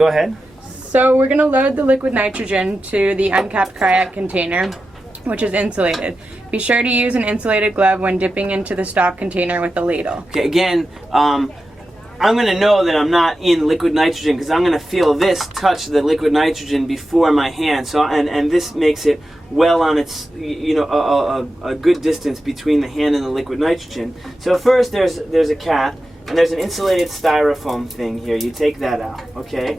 Go ahead. So we're going to load the liquid nitrogen to the uncapped cryo container, which is insulated. Be sure to use an insulated glove when dipping into the stock container with a ladle. Okay, again, I'm going to know that I'm not in liquid nitrogen because I'm going to feel this touch the liquid nitrogen before my hand. So and this makes it well on its, you know, a good distance between the hand and the liquid nitrogen. So first there's a cap, and there's an insulated styrofoam thing here. You take that out, okay?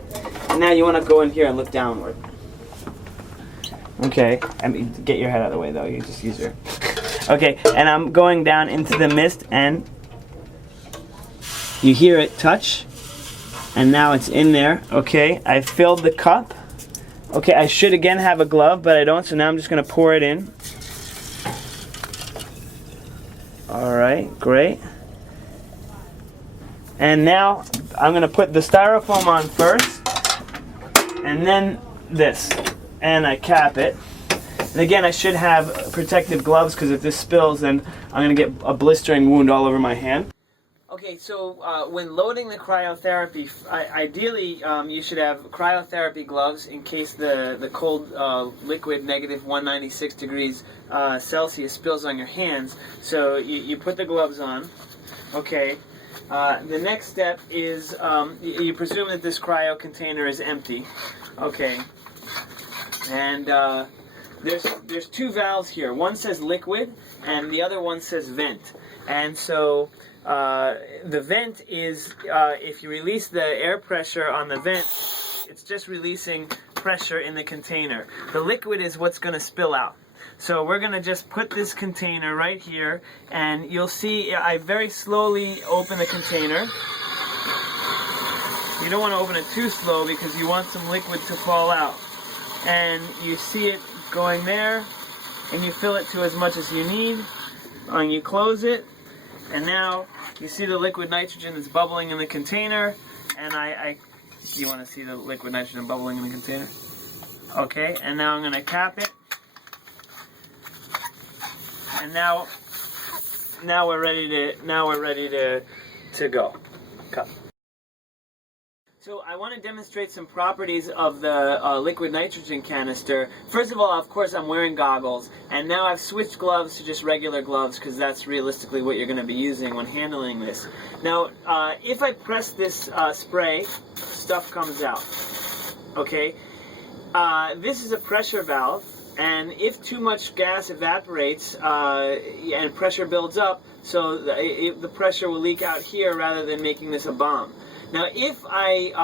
And now you want to go in here and look downward. Okay, I mean, get your head out of the way though, you just use your... Okay, and I'm going down into the mist, and you hear it touch, and now it's in there, okay? I filled the cup. Okay, I should again have a glove, but I don't, so now I'm just gonna pour it in. Alright, great. And now I'm gonna put the styrofoam on first, and then this. And I cap it. And again, I should have protective gloves because if this spills, then I'm going to get a blistering wound all over my hand. Okay, so when loading the cryotherapy, ideally you should have cryotherapy gloves in case the cold liquid negative 196 degrees Celsius spills on your hands. So you put the gloves on. Okay. The next step is you presume that this cryo container is empty. Okay. And there's two valves here. One says liquid, and the other one says vent. And so the vent is, if you release the air pressure on the vent, it's just releasing pressure in the container. The liquid is what's going to spill out. So we're going to just put this container right here, and you'll see I very slowly open the container. You don't want to open it too slow because you want some liquid to fall out. And you see it going there, and you fill it to as much as you need, and you close it, and now you see the liquid nitrogen that's bubbling in the container, and you want to see the liquid nitrogen bubbling in the container? Okay, and now I'm going to cap it, and now we're ready to go. Cut. So I want to demonstrate some properties of the liquid nitrogen canister. First of all, of course, I'm wearing goggles, and now I've switched gloves to just regular gloves because that's realistically what you're going to be using when handling this. Now, if I press this spray, stuff comes out. Okay? This is a pressure valve, and if too much gas evaporates and pressure builds up, so the pressure will leak out here rather than making this a bomb. Now, if I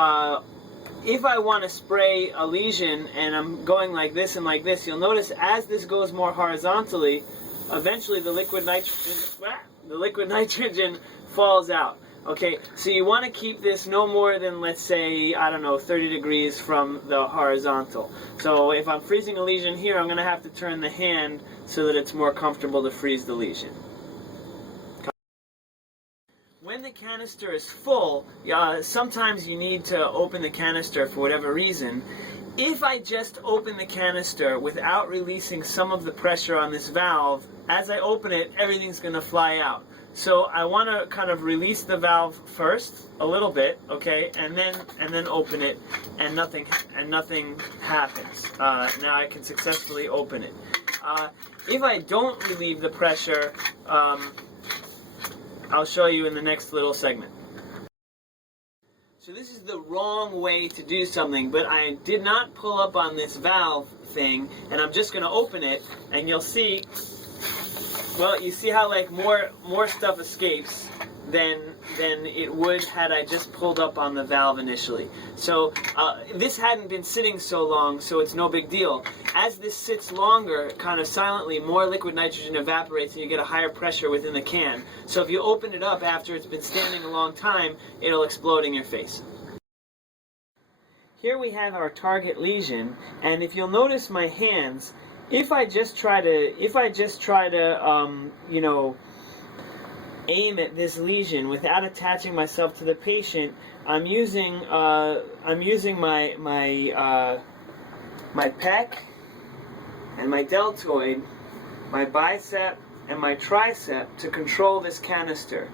want to spray a lesion and I'm going like this and like this, you'll notice as this goes more horizontally, eventually the liquid nitrogen falls out. Okay, so you want to keep this no more than, let's say, I don't know, 30 degrees from the horizontal. So if I'm freezing a lesion here, I'm going to have to turn the hand so that it's more comfortable to freeze the lesion. When the canister is full, sometimes you need to open the canister for whatever reason. If I just open the canister without releasing some of the pressure on this valve, as I open it, everything's going to fly out. So I want to kind of release the valve first, a little bit, okay, and then open it, and nothing happens. Now I can successfully open it. If I don't relieve the pressure, I'll show you in the next little segment. So this is the wrong way to do something, but I did not pull up on this valve thing, and I'm just going to open it, and you'll see, well, you see how like more stuff escapes than it would had I just pulled up on the valve initially. So this hadn't been sitting so long, so it's no big deal. As this sits longer, kind of silently, more liquid nitrogen evaporates and you get a higher pressure within the can. So if you open it up after it's been standing a long time, it'll explode in your face. Here we have our target lesion, and if you'll notice my hands, if I just try to you know, aim at this lesion without attaching myself to the patient, I'm using my pec and my deltoid, my bicep and my tricep to control this canister.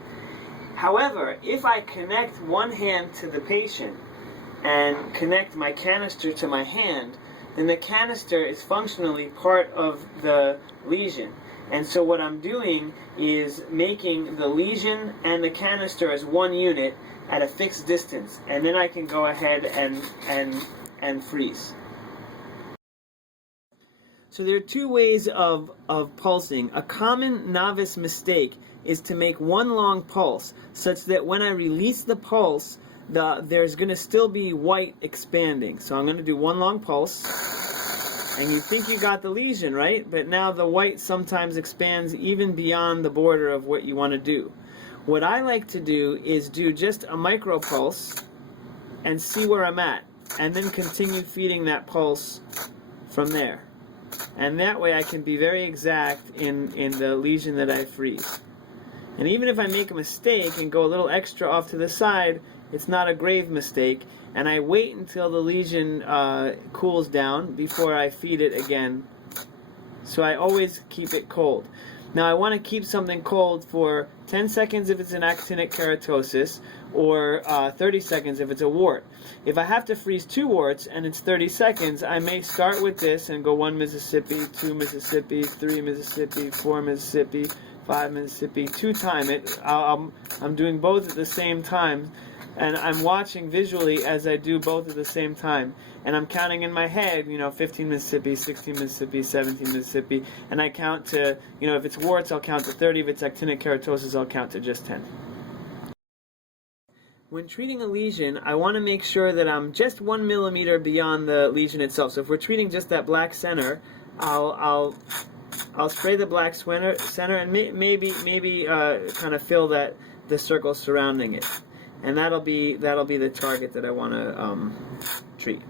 However, if I connect one hand to the patient and connect my canister to my hand, then the canister is functionally part of the lesion. And so what I'm doing is making the lesion and the canister as one unit at a fixed distance, and then I can go ahead and freeze. So there are two ways of pulsing. A common novice mistake is to make one long pulse, such that when I release the pulse, there's going to still be white expanding. So I'm going to do one long pulse, and you think you got the lesion, right? But now the white sometimes expands even beyond the border of what you want to do. What I like to do is do just a micro pulse and see where I'm at, and then continue feeding that pulse from there. And that way I can be very exact in the lesion that I freeze. And even if I make a mistake and go a little extra off to the side, it's not a grave mistake, and I wait until the lesion cools down before I feed it again. So I always keep it cold. Now I want to keep something cold for 10 seconds if it's an actinic keratosis, or 30 seconds if it's a wart. If I have to freeze 2 warts and it's 30 seconds, I may start with this and go 1 Mississippi, 2 Mississippi, 3 Mississippi, 4 Mississippi, 5 Mississippi, 2 time it. I'm doing both at the same time, and I'm watching visually as I do both at the same time. And I'm counting in my head, 15 Mississippi, 16 Mississippi, 17 Mississippi, and I count to, if it's warts, I'll count to 30. If it's actinic keratosis, I'll count to just 10. When treating a lesion, I want to make sure that I'm just 1 millimeter beyond the lesion itself. So if we're treating just that black center, I'll spray the black center and maybe kind of fill the circle surrounding it, and that'll be the target that I want to treat.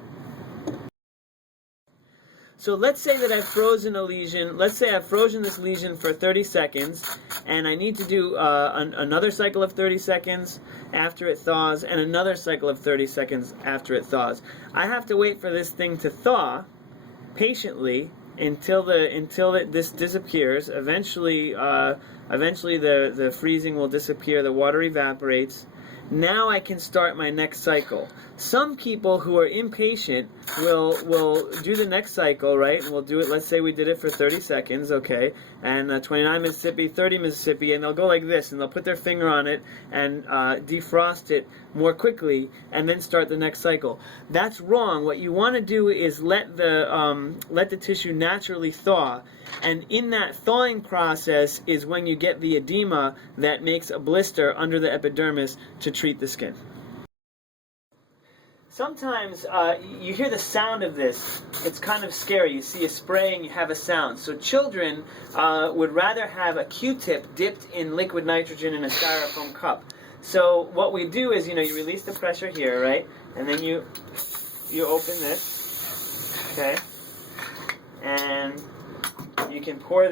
So let's say that I've frozen a lesion. Let's say I've frozen this lesion for 30 seconds, and I need to do another cycle of 30 seconds after it thaws, and another cycle of 30 seconds after it thaws. I have to wait for this thing to thaw patiently until this disappears. Eventually the freezing will disappear. The water evaporates. Now I can start my next cycle. Some people who are impatient will do the next cycle, right? And we'll do it, let's say we did it for 30 seconds, okay? And 29 Mississippi, 30 Mississippi, and they'll go like this, and they'll put their finger on it and defrost it more quickly, and then start the next cycle. That's wrong. What you want to do is let the tissue naturally thaw, and in that thawing process is when you get the edema that makes a blister under the epidermis to treat the skin. Sometimes you hear the sound of this. It's kind of scary. You see a spray and you have a sound. So children would rather have a Q-tip dipped in liquid nitrogen in a styrofoam cup. So what we do is, you release the pressure here, right? And then you open this, okay? And you can pour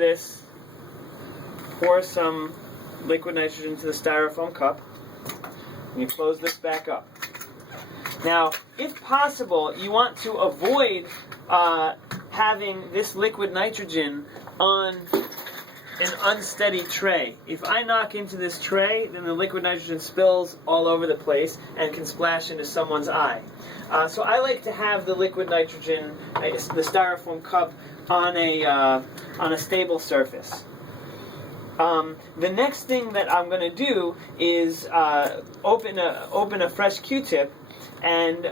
some liquid nitrogen into the styrofoam cup, and you close this back up. Now, if possible, you want to avoid having this liquid nitrogen on an unsteady tray. If I knock into this tray, then the liquid nitrogen spills all over the place and can splash into someone's eye. So I like to have the liquid nitrogen, the styrofoam cup, on a stable surface. The next thing that I'm going to do is open a fresh Q-tip, and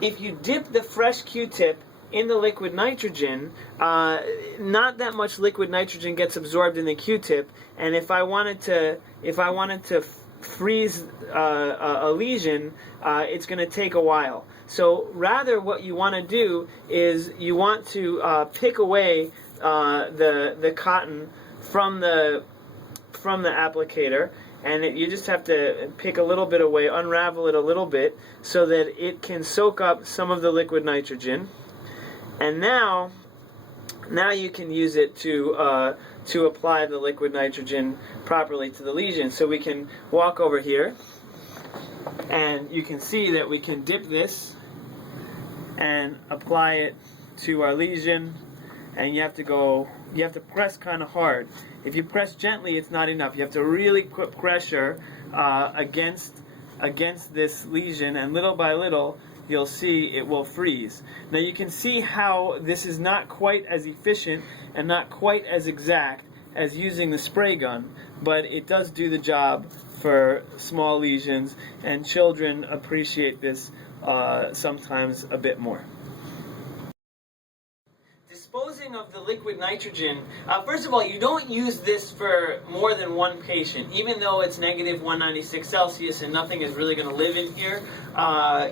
if you dip the fresh Q-tip in the liquid nitrogen, not that much liquid nitrogen gets absorbed in the Q-tip, and if I wanted to freeze a lesion, it's going to take a while. So rather, what you want to do is you want to pick away the cotton from the applicator, and you just have to pick a little bit away, unravel it a little bit, so that it can soak up some of the liquid nitrogen. And now you can use it to apply the liquid nitrogen properly to the lesion. So we can walk over here, and you can see that we can dip this and apply it to our lesion. And you have to press kind of hard. If you press gently, it's not enough. You have to really put pressure against against this lesion, and little by little you'll see it will freeze. Now you can see how this is not quite as efficient and not quite as exact as using the spray gun, but it does do the job for small lesions, and children appreciate this sometimes a bit more. Disposing of the liquid nitrogen, first of all, you don't use this for more than one patient. Even though it's negative 196 Celsius and nothing is really going to live in here,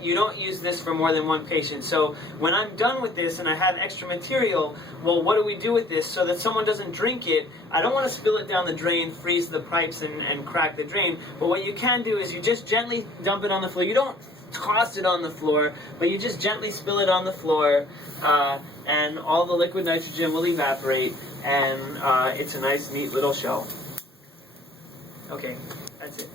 you don't use this for more than one patient. So when I'm done with this and I have extra material, well, what do we do with this so that someone doesn't drink it? I don't want to spill it down the drain, freeze the pipes, and crack the drain. But what you can do is you just gently dump it on the floor. You don't toss it on the floor, but you just gently spill it on the floor, and all the liquid nitrogen will evaporate, and it's a nice, neat little shell. Okay, that's it.